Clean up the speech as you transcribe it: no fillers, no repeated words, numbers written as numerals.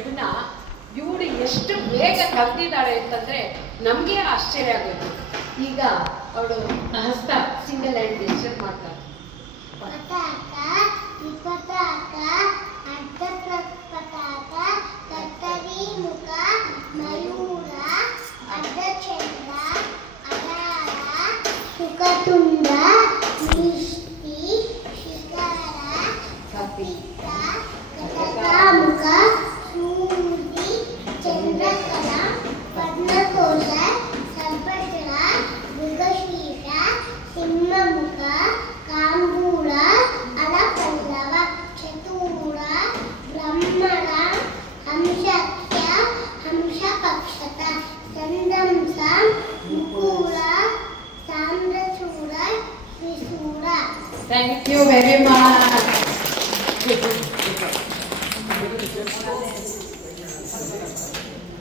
ಇದನ್ನ ಇವಳು ಎಷ್ಟು ಬೇಗ ಕಲ್ತಿದ್ದಾಳೆ ಅಂತಂದ್ರೆ ನಮ್ಗೆ ಆಶ್ಚರ್ಯ ಆಗೋದು. ಈಗ ಅವಳು ಹಸ್ತ ಸಿಂಗಲ್ ಹ್ಯಾಂಡ್ ಗೆಸ್ಚರ್ ಮಾಡ್ತಾಳೆ. ಪತಾಕ, ಈ ಪತಾಕ, ಅಡ್ಡ ಪತಾಕ,